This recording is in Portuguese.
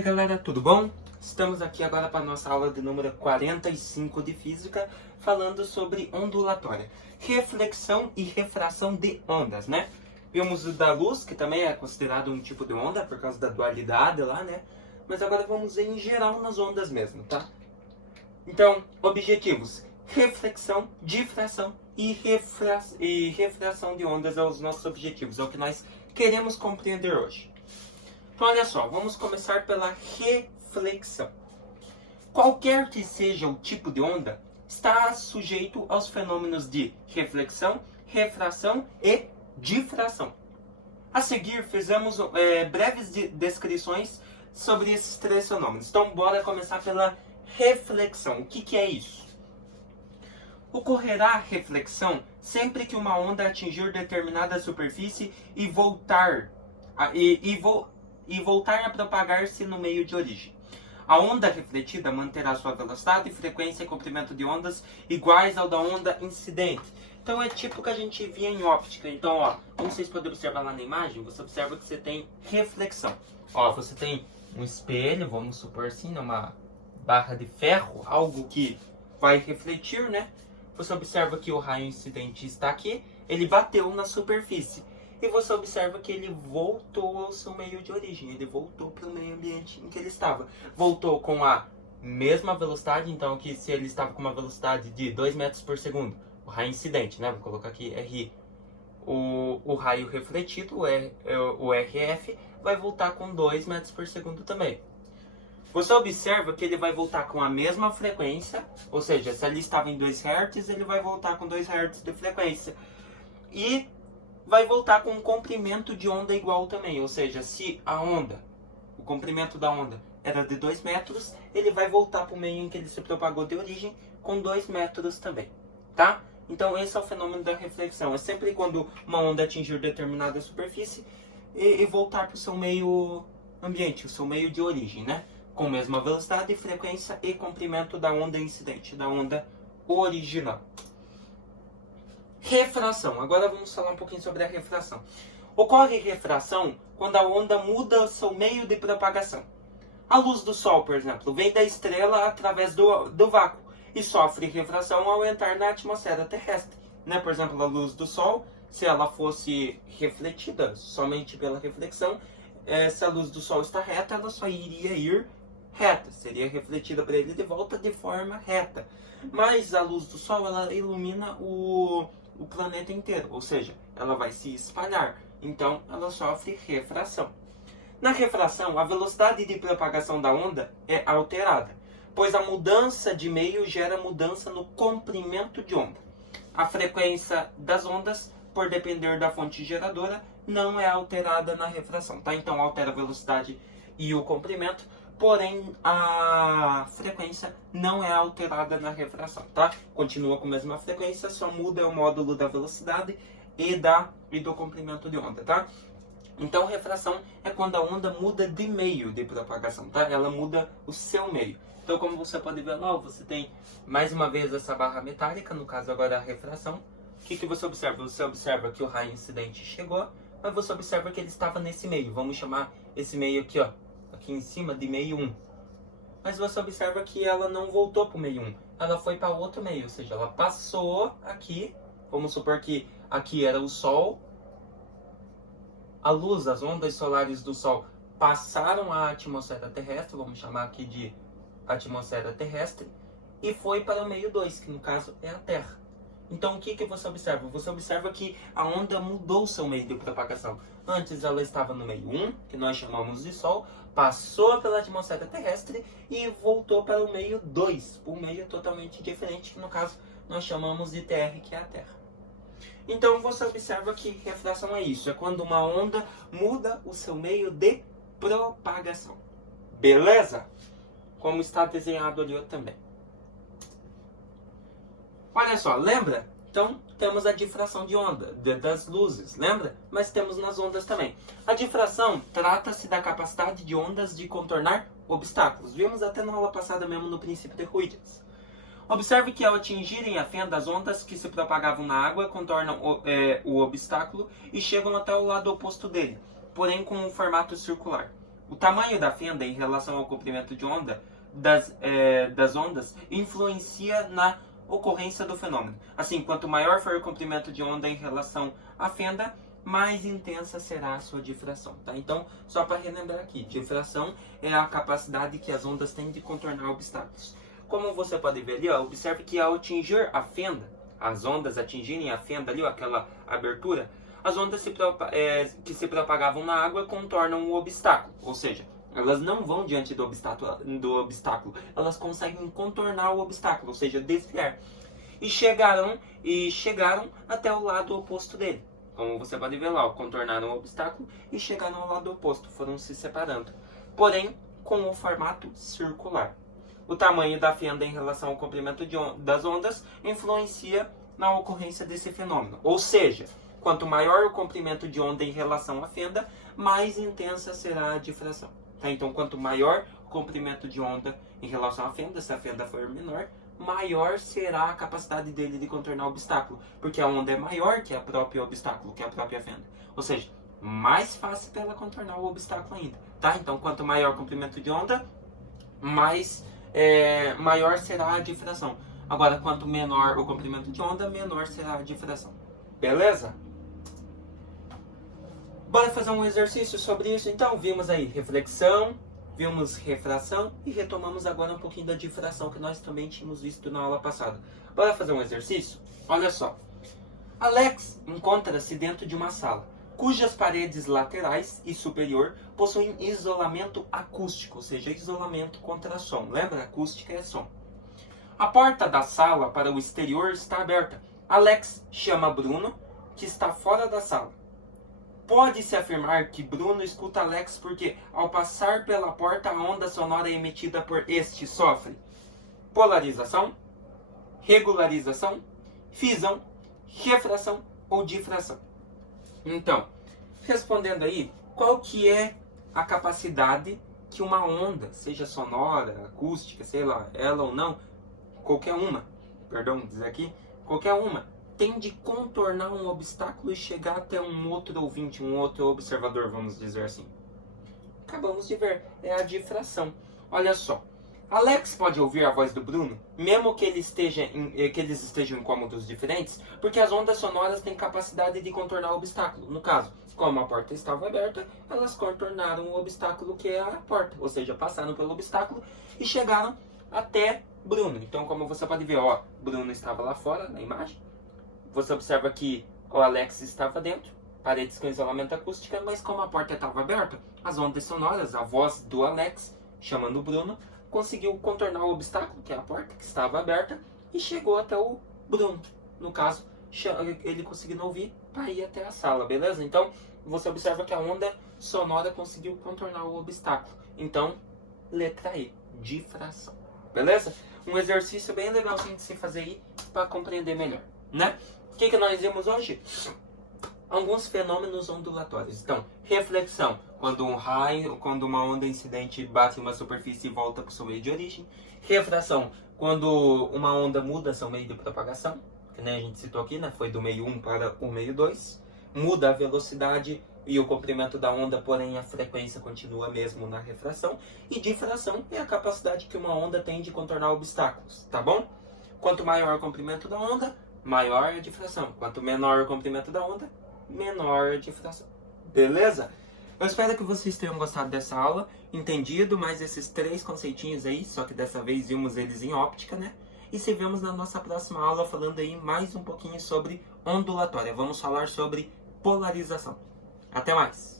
aí galera, tudo bom? Estamos aqui agora para a nossa aula de número 45 de Física, falando sobre ondulatória, reflexão e refração de ondas, né? Vimos o da luz, que também é considerado um tipo de onda, por causa da dualidade lá, né? Mas agora vamos ver em geral nas ondas mesmo, tá? Então, objetivos: reflexão, difração e refração de ondas são os nossos objetivos, é o que nós queremos compreender hoje. Então, olha só, vamos começar pela reflexão. Qualquer que seja o tipo de onda, está sujeito aos fenômenos de reflexão, refração e difração. A seguir, fizemos breves descrições sobre esses três fenômenos. Então, bora começar pela reflexão. O que é isso? Ocorrerá reflexão sempre que uma onda atingir determinada superfície e voltar a propagar-se no meio de origem. A onda refletida manterá sua velocidade, frequência e comprimento de ondas iguais ao da onda incidente. Então é tipo que a gente via em óptica. Então, ó, como vocês podem observar lá na imagem, você observa que você tem reflexão. Ó, você tem um espelho, vamos supor assim, uma barra de ferro, algo que vai refletir, né? Você observa que o raio incidente está aqui, ele bateu na superfície. E você observa que ele voltou ao seu meio de origem, ele voltou para o meio ambiente em que ele estava. Voltou com a mesma velocidade, então que se ele estava com uma velocidade de 2 metros por segundo, o raio incidente, né? Vou colocar aqui RI. O raio refletido, o RF, vai voltar com 2 metros por segundo também. Você observa que ele vai voltar com a mesma frequência, ou seja, se ele estava em 2 Hz, ele vai voltar com 2 Hz de frequência. E vai voltar com um comprimento de onda igual também, ou seja, se a onda, o comprimento da onda era de 2 metros, ele vai voltar para o meio em que ele se propagou de origem com 2 metros também, tá? Então esse é o fenômeno da reflexão, é sempre quando uma onda atingir determinada superfície e voltar para o seu meio ambiente, o seu meio de origem, né? Com a mesma velocidade, frequência e comprimento da onda incidente, da onda original. Refração. Agora vamos falar um pouquinho sobre a refração. Ocorre refração quando a onda muda seu meio de propagação. A luz do Sol, por exemplo, vem da estrela através do vácuo e sofre refração ao entrar na atmosfera terrestre. Né? Por exemplo, a luz do Sol, se ela fosse refletida somente pela reflexão, se a luz do Sol está reta, ela só iria ir reta, seria refletida para ele de volta de forma reta. Mas a luz do Sol, ela ilumina o planeta inteiro, ou seja, ela vai se espalhar, então ela sofre refração. Na refração, a velocidade de propagação da onda é alterada, pois a mudança de meio gera mudança no comprimento de onda. A frequência das ondas, por depender da fonte geradora, não é alterada na refração, tá? Então altera a velocidade e o comprimento, porém a frequência não é alterada na refração, tá? Continua com a mesma frequência, só muda o módulo da velocidade e do comprimento de onda, tá? Então refração é quando a onda muda de meio de propagação, tá? Ela muda o seu meio. Então, como você pode ver lá, você tem mais uma vez essa barra metálica, no caso agora a refração. O que você observa? Você observa que o raio incidente chegou, mas você observa que ele estava nesse meio. Vamos chamar esse meio aqui, ó, aqui em cima, de meio 1. Mas você observa que ela não voltou para o meio 1. Ela foi para outro meio, ou seja, ela passou aqui. Vamos supor que aqui era o Sol. A luz, as ondas solares do Sol passaram a atmosfera terrestre, vamos chamar aqui de atmosfera terrestre, e foi para o meio 2, que no caso é a Terra. Então o que você observa? Você observa que a onda mudou seu meio de propagação. Antes ela estava no meio 1, que nós chamamos de Sol, passou pela atmosfera terrestre e voltou para o meio 2, um meio totalmente diferente, que no caso nós chamamos de TR, que é a Terra. Então você observa que refração é isso, é quando uma onda muda o seu meio de propagação. Beleza? Como está desenhado ali também. Olha só, lembra? Então, temos a difração de onda, das luzes, lembra? Mas temos nas ondas também. A difração trata-se da capacidade de ondas de contornar obstáculos. Vimos até na aula passada mesmo no princípio de Huygens. Observe que ao atingirem a fenda, as ondas que se propagavam na água contornam o obstáculo e chegam até o lado oposto dele, porém com um formato circular. O tamanho da fenda em relação ao comprimento de onda das ondas influencia na ocorrência do fenômeno. Assim, quanto maior for o comprimento de onda em relação à fenda, mais intensa será a sua difração. Tá? Então, só para relembrar aqui, difração é a capacidade que as ondas têm de contornar obstáculos. Como você pode ver ali, ó, observe que ao atingir a fenda, as ondas atingirem a fenda ali, ó, aquela abertura, as ondas que se propagavam na água contornam o obstáculo, ou seja, elas não vão diante do obstáculo, elas conseguem contornar o obstáculo, ou seja, desviar. E chegaram até o lado oposto dele. Como você pode ver lá, ó, contornaram o obstáculo e chegaram ao lado oposto, foram se separando. Porém, com o formato circular. O tamanho da fenda em relação ao comprimento das ondas influencia na ocorrência desse fenômeno. Ou seja, quanto maior o comprimento de onda em relação à fenda, mais intensa será a difração. Tá? Então, quanto maior o comprimento de onda em relação à fenda, se a fenda for menor, maior será a capacidade dele de contornar o obstáculo, porque a onda é maior que a própria obstáculo, que a própria fenda. Ou seja, mais fácil para ela contornar o obstáculo ainda. Tá? Então, quanto maior o comprimento de onda, maior será a difração. Agora, quanto menor o comprimento de onda, menor será a difração. Beleza? Bora fazer um exercício sobre isso? Então, vimos aí reflexão, vimos refração e retomamos agora um pouquinho da difração que nós também tínhamos visto na aula passada. Bora fazer um exercício? Olha só. Alex encontra-se dentro de uma sala, cujas paredes laterais e superior possuem isolamento acústico, ou seja, isolamento contra som. Lembra? Acústica é som. A porta da sala para o exterior está aberta. Alex chama Bruno, que está fora da sala. Pode-se afirmar que Bruno escuta Alex porque, ao passar pela porta, a onda sonora emitida por este sofre polarização, regularização, fisão, refração ou difração. Então, respondendo aí, qual que é a capacidade que uma onda, seja sonora, acústica, sei lá, ela ou não, qualquer uma, tem de contornar um obstáculo e chegar até um outro ouvinte, um outro observador, vamos dizer assim? Acabamos de ver, é a difração. Olha só, Alex pode ouvir a voz do Bruno, mesmo que eles estejam em cômodos diferentes, porque as ondas sonoras têm capacidade de contornar o obstáculo. No caso, como a porta estava aberta, elas contornaram o obstáculo que é a porta, ou seja, passaram pelo obstáculo e chegaram até Bruno. Então, como você pode ver, ó, Bruno estava lá fora na imagem. Você observa que o Alex estava dentro, paredes com isolamento acústico, mas como a porta estava aberta, as ondas sonoras, a voz do Alex chamando o Bruno, conseguiu contornar o obstáculo, que é a porta, que estava aberta, e chegou até o Bruno. No caso, ele conseguindo ouvir para ir até a sala, beleza? Então, você observa que a onda sonora conseguiu contornar o obstáculo. Então, letra E, difração. Beleza? Um exercício bem legalzinho de se fazer aí para compreender melhor, né? O que nós vimos hoje? Alguns fenômenos ondulatórios. Então, reflexão, quando uma onda incidente bate em uma superfície e volta para o seu meio de origem. Refração, quando uma onda muda seu meio de propagação, que nem a gente citou aqui, né? Foi do meio 1 para o meio 2. Muda a velocidade e o comprimento da onda, porém a frequência continua mesmo na refração. E difração é a capacidade que uma onda tem de contornar obstáculos, tá bom? Quanto maior o comprimento da onda, maior a difração. Quanto menor o comprimento da onda, menor a difração. Beleza? Eu espero que vocês tenham gostado dessa aula, entendido mais esses 3 conceitinhos aí, só que dessa vez vimos eles em óptica, né? E se vemos na nossa próxima aula falando aí mais um pouquinho sobre ondulatória. Vamos falar sobre polarização. Até mais!